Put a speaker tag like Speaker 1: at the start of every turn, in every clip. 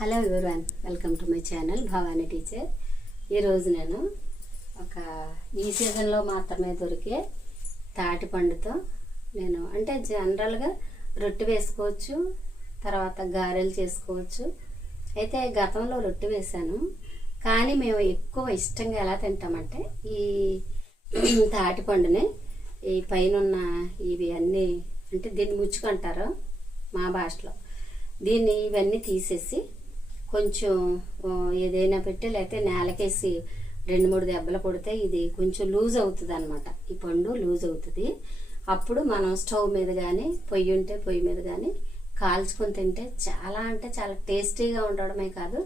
Speaker 1: Hello everyone welcome to my channel Bhavani teacher. ఈరోజు నేను ఒక ఈ సీజన్లో మాత్రమే దొరికే తాటి పండుతో నేను అంటే జనరల్గా రొట్టె వేసుకోవచ్చు తర్వాత గారెలు చేసుకోవచ్చు. అయితే గతంలో రొట్టె వేశాను కానీ మేము ఎక్కువ ఇష్టంగా ఎలా తింటామంటే ఈ తాటి పండుని ఈ పైన ఉన్న ఇవి అన్నీ అంటే దీన్ని ముచ్చుకుంటారు మా భాషలో. దీన్ని ఇవన్నీ తీసేసి కొంచెం ఏదైనా పెట్టి లేకపోతే నేలకేసి రెండు మూడు దెబ్బలు కొడితే ఇది కొంచెం లూజ్ అవుతుంది అనమాట ఈ పండు లూజ్ అవుతుంది. అప్పుడు మనం స్టవ్ మీద కానీ పొయ్యి ఉంటే పొయ్యి మీద కానీ కాల్చుకొని తింటే చాలా అంటే చాలా టేస్టీగా ఉండడమే కాదు.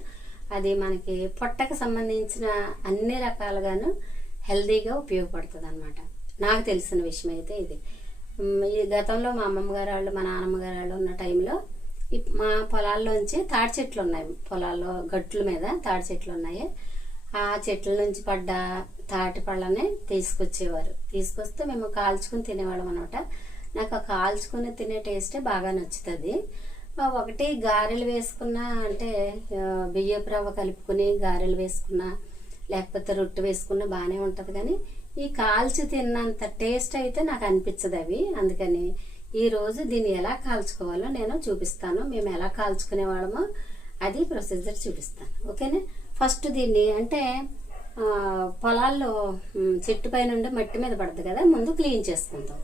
Speaker 1: అది మనకి పొట్టకు సంబంధించిన అన్ని రకాలుగాను హెల్దీగా ఉపయోగపడుతుంది అనమాట నాకు తెలిసిన విషయం అయితే ఇది ఈ గతంలో మా అమ్మమ్మ గారు వాళ్ళు మా నాన్నమ్మ గారు వాళ్ళు ఉన్న టైంలో మా పొలాల్లోంచి తాడి చెట్లు ఉన్నాయి. పొలాల్లో గట్ల మీద తాడి చెట్లు ఉన్నాయి. ఆ చెట్ల నుంచి పడ్డ తాటి పళ్ళని తీసుకొచ్చేవారు. తీసుకొస్తే మేము కాల్చుకుని తినేవాళ్ళం అనమాట నాకు ఆ కాల్చుకుని తినే టేస్టే బాగా నచ్చుతుంది. ఒకటి గారెలు వేసుకున్న అంటే బియ్యపు రవ్వ కలుపుకుని గారెలు వేసుకున్నా లేకపోతే రొట్టె వేసుకున్న బాగానే ఉంటుంది. కానీ ఈ కాల్చి తిన్నంత టేస్ట్ అయితే నాకు అనిపించదు అవి అందుకని ఈరోజు దీన్ని ఎలా కాల్చుకోవాలో నేను చూపిస్తాను. మేము ఎలా కాల్చుకునే వాళ్ళమో అది ప్రొసీజర్ చూపిస్తాను. ఓకేనా? ఫస్ట్ దీన్ని అంటే పొలాల్లో చెట్టు పైన ఉండి మట్టి మీద పడుతుంది కదా ముందు క్లీన్ చేసుకుందాం.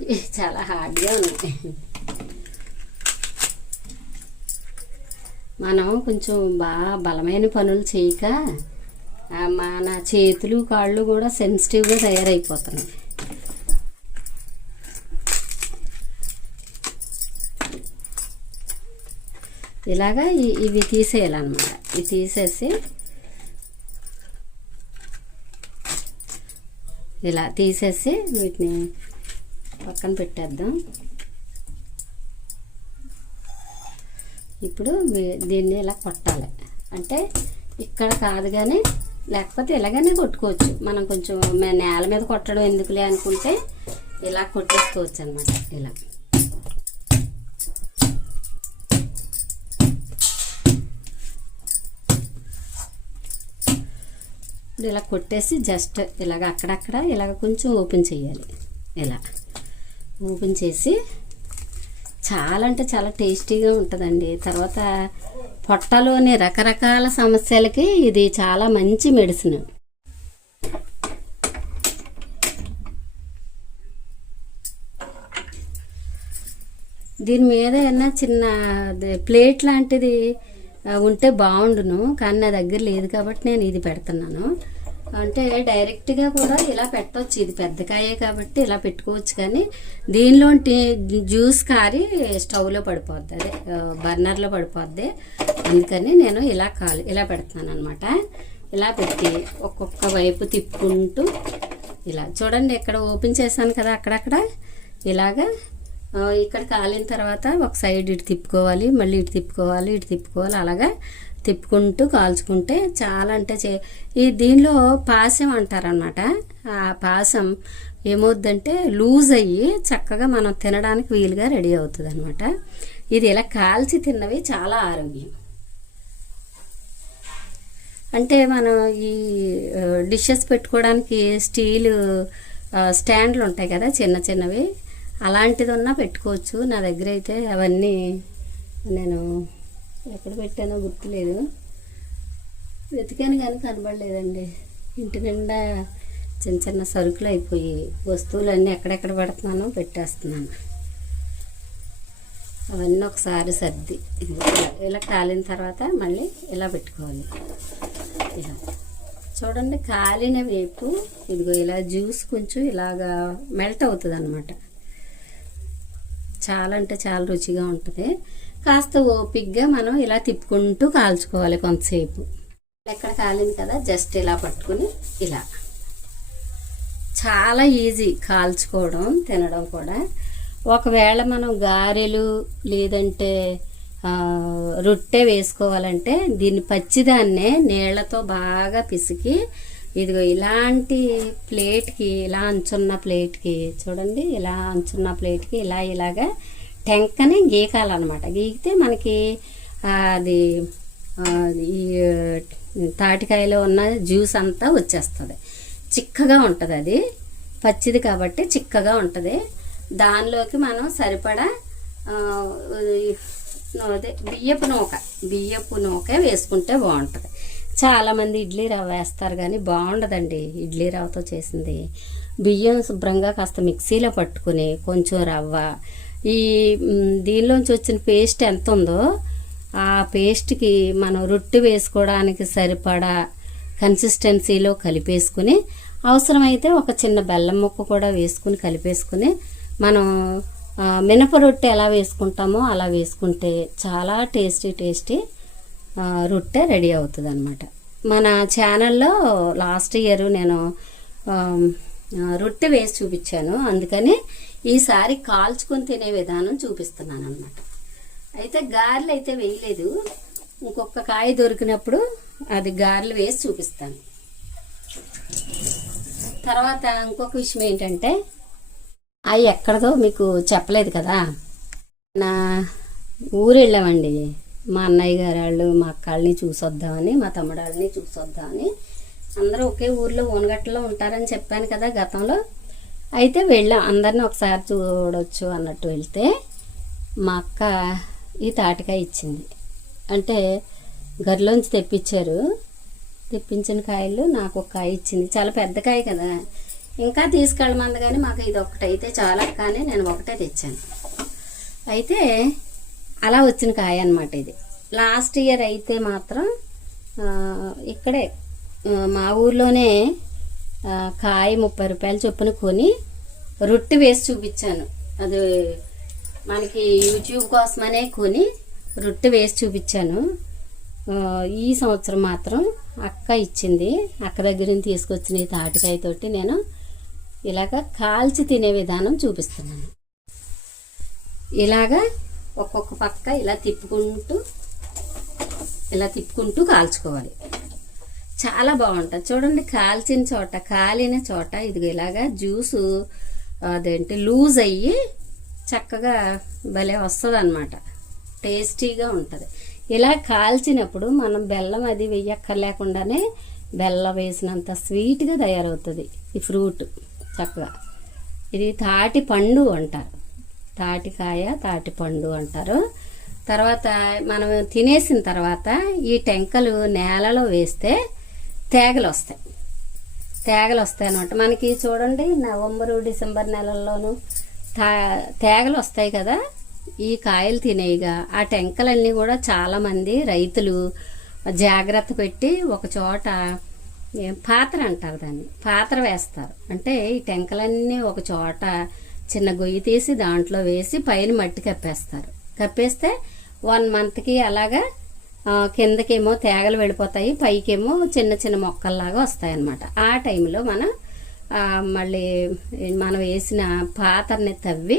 Speaker 1: చాలా హార్డ్గా ఉన్నాయి మనం కొంచెం బాగా బలమైన పనులు చేయక మన చేతులు కాళ్ళు కూడా సెన్సిటివ్గా తయారైపోతున్నాయి. ఇలాగా ఇవి తీసేయాలన్నమాట. ఇవి తీసేసి ఇలా తీసేసి వీటిని పక్కన పెట్టేద్దాం. ఇప్పుడు దీన్ని ఇలా కొట్టాలి. అంటే ఇక్కడ కాదు కానీ లేకపోతే ఇలాగనే కొట్టుకోవచ్చు. మనం కొంచెం నేల మీద కొట్టడం ఎందుకులే అనుకుంటే ఇలా కొట్టేసుకోవచ్చు అనమాట ఇలా. ఇప్పుడు ఇలా కొట్టేసి జస్ట్ ఇలాగ అక్కడక్కడ ఇలాగ కొంచెం ఓపెన్ చేయాలి. ఇలా. ఓపెన్ చేసి చాలా అంటే చాలా టేస్టీగా ఉంటుందండి. తర్వాత పొట్టలోని రకరకాల సమస్యలకి ఇది చాలా మంచి మెడిసిన్. దీని మీద ఏమన్నా చిన్న ప్లేట్ లాంటిది ఉంటే బాగుండును. కానీ నా దగ్గర లేదు కాబట్టి నేను ఇది పెడుతున్నాను. అంటే డైరెక్ట్గా కూడా ఇలా పెట్టవచ్చు ఇది పెద్ద కాయే కాబట్టి ఇలా పెట్టుకోవచ్చు కానీ దీనిలో జ్యూస్ కారి స్టవ్లో పడిపోద్ది. అదే బర్నర్లో పడిపోద్ది. అందుకని నేను ఇలా కాలు ఇలా పెడతాను అనమాట ఇలా పెట్టి ఒక్కొక్క వైపు తిప్పుకుంటూ ఇలా చూడండి ఇక్కడ ఓపెన్ చేశాను కదా అక్కడక్కడ. ఇలాగా ఇక్కడ కాలిన తర్వాత ఒక సైడ్ ఇటు తిప్పుకోవాలి మళ్ళీ ఇటు తిప్పుకోవాలి ఇటు తిప్పుకోవాలి అలాగా తిప్పుకుంటూ కాల్చుకుంటే చాలా అంటే చే ఈ దీనిలో పాసం అంటారనమాట ఆ పాసం ఏమవుద్దంటే లూజ్ అయ్యి చక్కగా మనం తినడానికి వీలుగా రెడీ అవుతుంది అనమాట ఇది ఇలా కాల్చి తిన్నవి చాలా ఆరోగ్యం. అంటే మనం ఈ డిషెస్ పెట్టుకోవడానికి స్టీల్ స్టాండ్లు ఉంటాయి కదా చిన్న చిన్నవి. అలాంటిది ఉన్నా పెట్టుకోవచ్చు. నా దగ్గర అయితే అవన్నీ నేను ఎక్కడ పెట్టానో గుర్తులేదు. వెతికాను కానీ కనబడలేదండి. ఇంటి నిండా చిన్న చిన్న సరుకులు అయిపోయి వస్తువులన్నీ ఎక్కడెక్కడ పెడుతున్నానో పెట్టేస్తున్నాను. అవన్నీ ఒకసారి సర్ది. ఇలా ఇలా కాలిన తర్వాత మళ్ళీ ఇలా పెట్టుకోవాలి. ఇలా చూడండి కాలిన వేపు ఇదిగో ఇలా జ్యూస్ కొంచెం ఇలాగా మెల్ట్ అవుతుంది అనమాట చాలా అంటే చాలా రుచిగా ఉంటుంది. కాస్త ఓపిగ్గా మనం ఇలా తిప్పుకుంటూ కాల్చుకోవాలి కొంతసేపు. ఎక్కడ కాలింది కదా జస్ట్ ఇలా పట్టుకుని ఇలా. చాలా ఈజీ కాల్చుకోవడం తినడం కూడా. ఒకవేళ మనం గారెలు లేదంటే రొట్టె వేసుకోవాలంటే దీన్ని పచ్చిదాన్నే నీళ్ళతో బాగా పిసికి ఇదిగో ఇలాంటి ప్లేట్కి ఇలా అంచున్న ప్లేట్కి చూడండి ఇలా అంచున్న ప్లేట్కి ఇలా ఇలాగా టెంకని గీకాలన్నమాట. గీకితే మనకి అది ఈ తాటికాయలో ఉన్న జ్యూస్ అంతా వచ్చేస్తుంది. చిక్కగా ఉంటుంది అది. పచ్చిది కాబట్టి చిక్కగా ఉంటుంది. దానిలోకి మనం సరిపడా అదే బియ్యపు నూక బియ్యపు నూక వేసుకుంటే బాగుంటుంది. చాలామంది ఇడ్లీ రవ్వ వేస్తారు కానీ బాగుండదండి ఇడ్లీ రవ్వతో చేసింది. బియ్యం శుభ్రంగా కాస్త మిక్సీలో పట్టుకుని కొంచెం రవ్వ ఈ దీనిలోంచి వచ్చిన పేస్ట్ ఎంత ఉందో ఆ పేస్ట్కి మనం రొట్టె వేసుకోవడానికి సరిపడా కన్సిస్టెన్సీలో కలిపేసుకుని అవసరమైతే ఒక చిన్న బెల్లం ముక్క కూడా వేసుకుని కలిపేసుకుని మనం మినప రొట్టె ఎలా వేసుకుంటామో అలా వేసుకుంటే చాలా టేస్టీ టేస్టీ రొట్టె రెడీ అవుతుంది అనమాట మన ఛానల్లో లాస్ట్ ఇయర్ నేను రొట్టె వేసి చూపించాను. అందుకని ఈసారి కాల్చుకొని తినే విధానం చూపిస్తున్నాను అనమాట అయితే గారెలు అయితే వేయలేదు. ఇంకొక కాయ దొరికినప్పుడు అది గారెలు వేసి చూపిస్తాను. తర్వాత ఇంకొక విషయం ఏంటంటే అవి ఎక్కడదో మీకు చెప్పలేదు కదా. నా ఊరు వెళ్ళామండి మా అన్నయ్య గారు వాళ్ళు మా అక్కళ్ళని చూసొద్దామని మా తమ్ముడు వాళ్ళని చూసొద్దామని. అందరూ ఒకే ఊర్లో ఓనగట్టలో ఉంటారని చెప్పాను కదా గతంలో. అయితే వెళ్ళాం. అందరిని ఒకసారి చూడొచ్చు అన్నట్టు వెళ్తే మా అక్క ఈ తాటికాయ ఇచ్చింది. అంటే గదిలోంచి తెప్పించారు. తెప్పించిన కాయలు నాకు ఒక కాయ ఇచ్చింది. చాలా పెద్ద కాయ కదా. ఇంకా తీసుకెళ్ళమంది కానీ మాకు ఇది ఒకటైతే చాలా కానీ నేను ఒకటే తెచ్చాను. అయితే అలా వచ్చిన కాయ అనమాట ఇది. లాస్ట్ ఇయర్ అయితే మాత్రం ఇక్కడే మా ఊర్లోనే కాయ ముప్పై రూపాయలు చొప్పున కొని రొట్టె వేసి చూపించాను. అది మనకి యూట్యూబ్ కోసమనే కొని రొట్టె వేసి చూపించాను. ఈ సంవత్సరం మాత్రం అక్క ఇచ్చింది. అక్క దగ్గర నుంచి తీసుకొచ్చిన ఈ తాటికాయతోటి నేను ఇలాగ కాల్చి తినే విధానం చూపిస్తున్నాను. ఇలాగా ఒక్కొక్క పక్క ఇలా తిప్పుకుంటూ ఇలా తిప్పుకుంటూ కాల్చుకోవాలి. చాలా బాగుంటుంది. చూడండి కాల్చిన చోట కాలిన చోట ఇది ఇలాగా జ్యూసు అదేంటి లూజ్ అయ్యి చక్కగా భలే వస్తుంది అనమాట టేస్టీగా ఉంటుంది. ఇలా కాల్చినప్పుడు మనం బెల్లం అది వెయ్యక్కర్లేకుండానే బెల్లం వేసినంత స్వీట్గా తయారవుతుంది ఈ ఫ్రూట్ చక్కగా. ఇది తాటి పండు అంటారు. తాటికాయ తాటి పండు అంటారు. తర్వాత మనం తినేసిన తర్వాత ఈ టెంకలు నేలలో వేస్తే తేగలు వస్తాయి తేగలు వస్తాయి అనమాట మనకి చూడండి నవంబరు డిసెంబర్ నెలల్లోనూ తా తేగలు వస్తాయి కదా. ఈ కాయలు తినేయిగా. ఆ టెంకలన్నీ కూడా చాలామంది రైతులు జాగ్రత్త పెట్టి ఒక చోట పాత్ర అంటారు దాన్ని. పాత్ర వేస్తారు. అంటే ఈ టెంకలన్నీ ఒక చోట చిన్న గొయ్యి తీసి దాంట్లో వేసి పైన మట్టి కప్పేస్తారు. కప్పేస్తే వన్ మంత్కి అలాగా కిందకేమో తేగలు వెళ్ళిపోతాయి పైకేమో చిన్న చిన్న మొక్కల్లాగా వస్తాయి అన్నమాట ఆ టైంలో మనం మళ్ళీ మనం వేసిన పాత్రని తవ్వి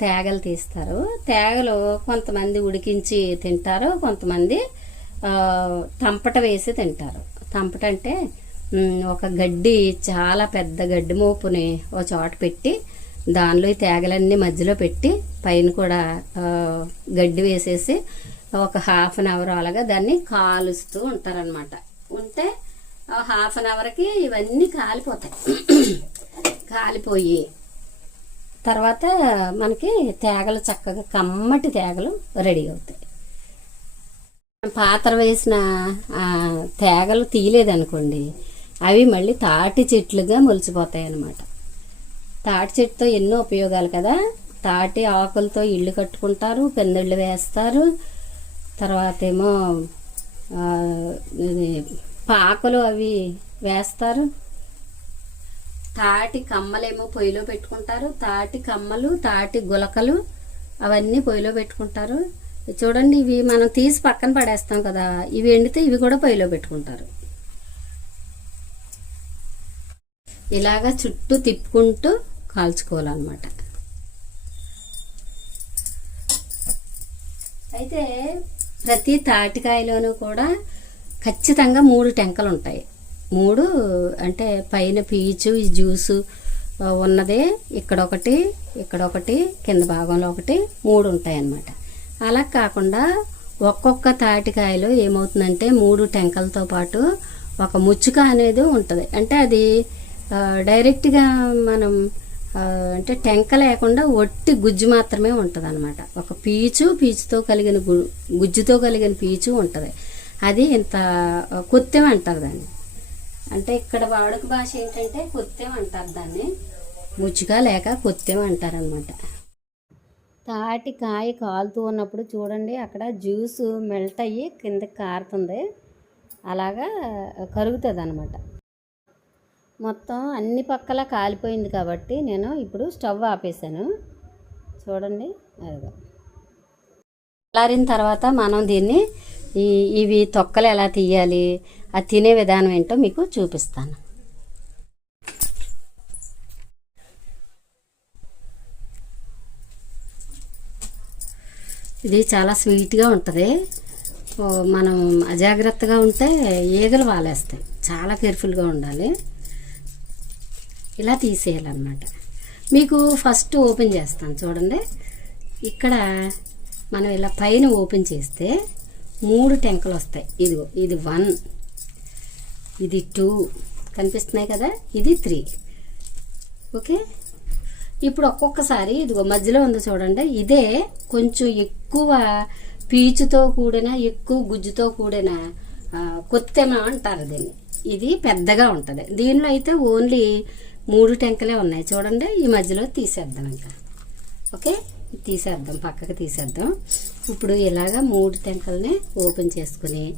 Speaker 1: తేగలు తీస్తారు. తేగలు కొంతమంది ఉడికించి తింటారు కొంతమంది తంపట వేసి తింటారు. తంపట అంటే ఒక గడ్డి చాలా పెద్ద గడ్డి మోపుని ఒక చోట పెట్టి దానిలో ఈ తేగలన్నీ మధ్యలో పెట్టి పైన కూడా గడ్డి వేసేసి ఒక హాఫ్ అన్ అవర్ అలాగా దాన్ని కాలుస్తూ ఉంటారనమాట ఉంటే హాఫ్ అన్ అవర్కి ఇవన్నీ కాలిపోతాయి. కాలిపోయి తర్వాత మనకి తేగలు చక్కగా కమ్మటి తేగలు రెడీ అవుతాయి. పాత్ర వేసిన తేగలు తీయలేదనుకోండి అవి మళ్ళీ తాటి చెట్లుగా మొలిచిపోతాయి అన్నమాట తాటి చెట్టుతో ఎన్నో ఉపయోగాలు కదా. తాటి ఆకులతో ఇల్లు కట్టుకుంటారు పెందళ్ళు వేస్తారు తర్వాత ఏమో ఇది పాకలు అవి వేస్తారు. తాటి కమ్మలేమో పొయ్యిలో పెట్టుకుంటారు. తాటి కమ్మలు తాటి గులకలు అవన్నీ పొయ్యిలో పెట్టుకుంటారు. చూడండి ఇవి మనం తీసి పక్కన పడేస్తాం కదా ఇవి ఎండితే ఇవి కూడా పొయ్యిలో పెట్టుకుంటారు. ఇలాగా చుట్టూ తిప్పుకుంటూ కాల్చుకోవాలన్నమాట. అయితే ప్రతి తాటికాయలోనూ కూడా ఖచ్చితంగా మూడు టెంకలు ఉంటాయి మూడు అంటే పైన పీచు ఈ జ్యూసు ఉన్నదే ఇక్కడ ఒకటి ఇక్కడ ఒకటి కింద భాగంలో ఒకటి మూడు ఉంటాయి అన్నమాట అలా కాకుండా ఒక్కొక్క తాటికాయలో ఏమవుతుందంటే మూడు టెంకలతో పాటు ఒక ముచ్చుక అనేది ఉంటుంది. అంటే అది డైరెక్ట్గా మనం అంటే టెంక లేకుండా ఒట్టి గుజ్జు మాత్రమే ఉంటుంది అనమాట ఒక పీచు పీచుతో కలిగిన గుజ్జుతో కలిగిన పీచు ఉంటుంది. అది ఇంత కొత్తెం అంటారు దాన్ని. అంటే ఇక్కడ వాడుక భాష ఏంటంటే కొత్తెం అంటారు దాన్ని. ముచ్చుగా లేక కొత్తెం అంటారనమాట తాటి కాయ కాలుతూ ఉన్నప్పుడు చూడండి అక్కడ జ్యూస్ మెల్ట్ అయ్యి కిందకి కారుతుంది. అలాగా కరుగుతుంది అనమాట మొత్తం అన్ని పక్కల కాలిపోయింది కాబట్టి నేను ఇప్పుడు స్టవ్ ఆపేసాను చూడండి అదిగో. చల్లారిన తర్వాత మనం దీన్ని ఈ ఇవి తొక్కలు ఎలా తీయాలి అది తినే విధానం ఏంటో మీకు చూపిస్తాను. ఇది చాలా స్వీట్గా ఉంటుంది. మనం అజాగ్రత్తగా ఉంటే ఈగలు వాలేస్తాయి. చాలా కేర్ఫుల్గా ఉండాలి. ఇలా తీసేయాలన్నమాట. మీకు ఫస్ట్ ఓపెన్ చేస్తాను చూడండి. ఇక్కడ మనం ఇలా పైన ఓపెన్ చేస్తే మూడు టెంకలు వస్తాయి. ఇదిగో ఇది వన్ ఇది టూ కనిపిస్తున్నాయి కదా? ఇది త్రీ. ఓకే? ఇప్పుడు ఒక్కొక్కసారి ఇదిగో మధ్యలో ఉంది చూడండి. ఇదే కొంచెం ఎక్కువ పీచుతో కూడిన ఎక్కువ గుజ్జుతో కూడిన కొత్తెమ అంటారు దీన్ని. ఇది పెద్దగా ఉంటుంది. దీనిలో అయితే ఓన్లీ మూడు టెంకలే ఉన్నాయి. చూడండి ఈ మధ్యలో తీసేద్దాం ఇంకా. ఓకే? తీసేద్దాం పక్కకి తీసేద్దాం. ఇప్పుడు ఇలాగ మూడు టెంకల్ని ఓపెన్ చేసుకుని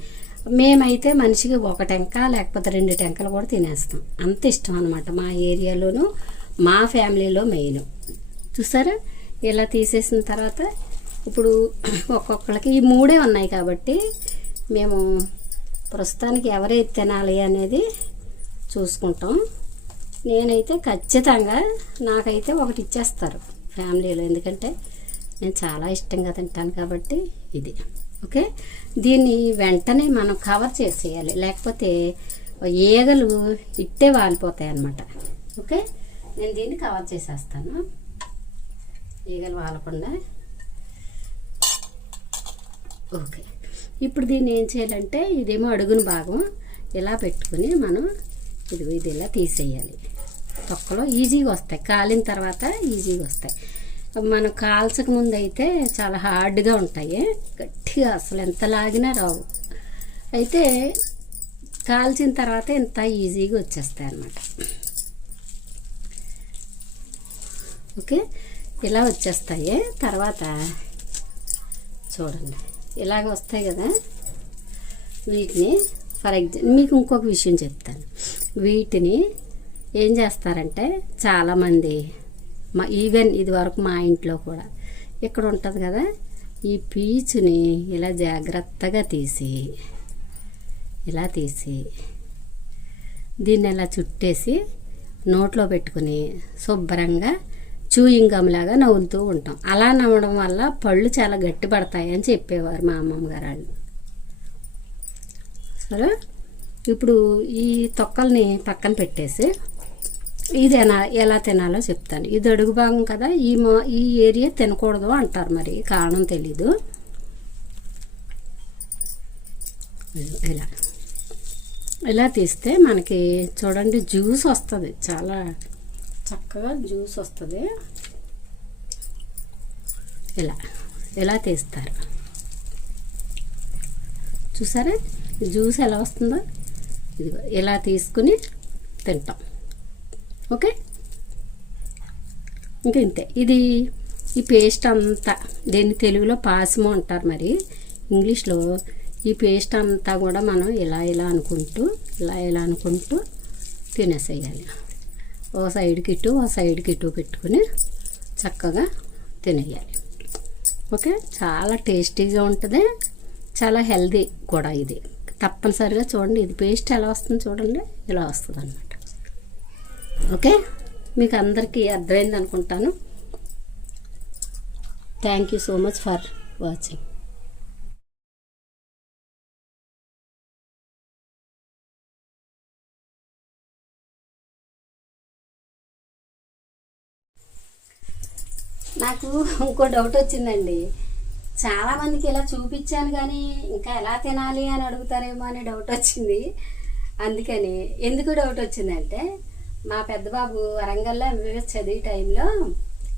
Speaker 1: మేమైతే మనిషికి ఒక టెంక లేకపోతే రెండు టెంకలు కూడా తినేస్తాం. అంత ఇష్టం అనమాట మా ఏరియాలోను మా ఫ్యామిలీలో మెయిన్. చూసారా? ఇలా తీసేసిన తర్వాత ఇప్పుడు ఒక్కొక్కరికి ఈ మూడే ఉన్నాయి కాబట్టి మేము ప్రస్తుతానికి ఎవరైతే తినాలి అనేది చూసుకుంటాం. నేనైతే ఖచ్చితంగా నాకైతే ఒకటి ఇచ్చేస్తారు ఫ్యామిలీలో. ఎందుకంటే నేను చాలా ఇష్టంగా తింటాను కాబట్టి ఇది. ఓకే? దీన్ని వెంటనే మనం కవర్ చేసేయాలి. లేకపోతే ఈగలు ఇట్టే వాలిపోతాయి అన్నమాట. ఓకే? నేను దీన్ని కవర్ చేసేస్తాను. ఈగలు వాలకుండా. ఓకే. ఇప్పుడు దీన్ని ఏం చేయాలంటే ఇదేమో అడుగున భాగం. ఇలా పెట్టుకుని మనం ఇది ఇది ఇలా తీసేయాలి. తొక్కలు ఈజీగా వస్తాయి. కాలిన తర్వాత ఈజీగా వస్తాయి. మనం కాల్చక ముందు అయితే చాలా హార్డ్గా ఉంటాయి. గట్టిగా అసలు ఎంత లాగినా రావు. అయితే కాల్చిన తర్వాత ఇంత ఈజీగా వచ్చేస్తాయి అన్నమాట. ఓకే? ఇలా వచ్చేస్తాయి. తర్వాత చూడండి. ఇలాగ వస్తాయి కదా? వీటిని ఫర్ ఎగ్జాంపుల్ మీకు ఇంకొక విషయం చెప్తాను. వీటిని ఏం చేస్తారంటే చాలామంది మా ఈవెన్ ఇది వరకు మా ఇంట్లో కూడా ఇక్కడ ఉంటుంది కదా ఈ పీచుని ఇలా జాగ్రత్తగా తీసి ఇలా తీసి దీన్ని ఇలా చుట్టేసి నోట్లో పెట్టుకుని శుభ్రంగా చూయింగ్ గమ్ లాగా నవ్వులుతూ ఉంటాం. అలా నవ్వడం వల్ల పళ్ళు చాలా గట్టి పడతాయి అని చెప్పేవారు మా అమ్మమ్మ గారు వాళ్ళు సరే? ఇప్పుడు ఈ తొక్కల్ని పక్కన పెట్టేసి ఇది ఎలా తినాలో చెప్తాను. ఇది అడుగు భాగం కదా ఈ మా ఈ ఏరియా తినకూడదు అంటారు మరి కారణం తెలీదు. ఇలా. ఇలా తీస్తే మనకి చూడండి జ్యూస్ వస్తుంది చాలా చక్కగా జ్యూస్ వస్తుంది. ఇలా ఇలా తీస్తారు. చూసారా? జ్యూస్ ఎలా వస్తుందో? ఇదిగో ఇలా తీసుకుని తింటాం. ఓకే? ఇంకా ఇంతే. ఇది ఈ పేస్ట్ అంతా దీన్ని తెలుగులో పాసము అంటారు మరి. ఇంగ్లీష్లో ఈ పేస్ట్ అంతా కూడా మనం ఇలా ఇలా అనుకుంటూ ఇలా ఇలా అనుకుంటూ తినేసేయాలి. ఓ సైడ్కి ఇటు ఓ సైడ్కి ఇటు పెట్టుకుని చక్కగా తినేయాలి. ఓకే? చాలా టేస్టీగా ఉంటుంది. చాలా హెల్దీ కూడా ఇది. తప్పనిసరిగా చూడండి. ఇది పేస్ట్ ఎలా వస్తుంది చూడండి. ఇలా వస్తుంది అన్నమాట ఓకే? మీకు అందరికీ అర్థమైంది అనుకుంటాను. Thank you so much for watching నాకు ఇంకో డౌట్ వచ్చిందండి. చాలా మందికి ఇలా చూపించాను కానీ ఇంకా ఎలా తినాలి అని అడుగుతారేమో అనే డౌట్ వచ్చింది. అందుకని ఎందుకు డౌట్ వచ్చిందంటే మా పెద్ద బాబు వరంగల్లో ఎంబీబీఎస్ చదివే టైంలో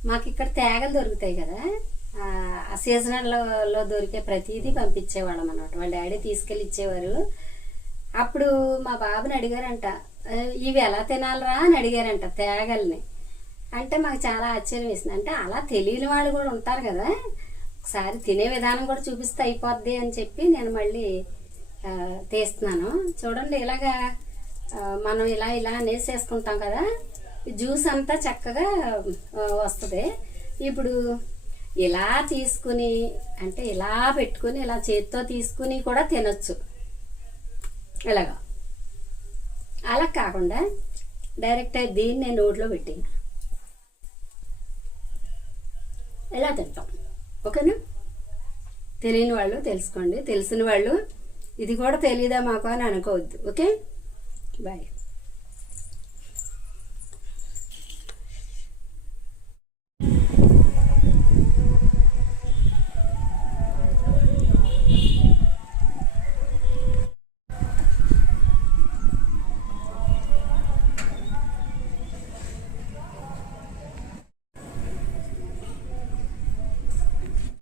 Speaker 1: మాకు ఇక్కడ తేగలు దొరుకుతాయి కదా. ఆ, సీజనల్లో దొరికే ప్రతిదీ పంపించేవాళ్ళం అనమాట వాళ్ళ డాడీ తీసుకెళ్ళి ఇచ్చేవారు. అప్పుడు మా బాబుని అడిగారంట ఇవి ఎలా తినాలరా? అని అడిగారంట తేగల్ని. అంటే మాకు చాలా ఆశ్చర్యం వేసింది. అంటే అలా తెలియని వాళ్ళు కూడా ఉంటారు కదా. ఒకసారి తినే విధానం కూడా చూపిస్తే అయిపోద్ది అని చెప్పి నేను మళ్ళీ తీస్తున్నాను. చూడండి ఇలాగా మనం ఇలా ఇలా అనేసేసుకుంటాం కదా. జ్యూస్ అంతా చక్కగా వస్తుంది. ఇప్పుడు ఇలా తీసుకుని అంటే ఇలా పెట్టుకుని ఇలా చేత్తో తీసుకుని కూడా తినొచ్చు. ఇలాగా. అలా కాకుండా డైరెక్ట్ దీన్ని నేను నోట్లో పెట్టిన ఎలా తింటాం. ఓకేనా? తెలియని వాళ్ళు తెలుసుకోండి. తెలిసిన వాళ్ళు ఇది కూడా తెలియదా మాకు అని అనుకోవద్దు. ఓకే? Right.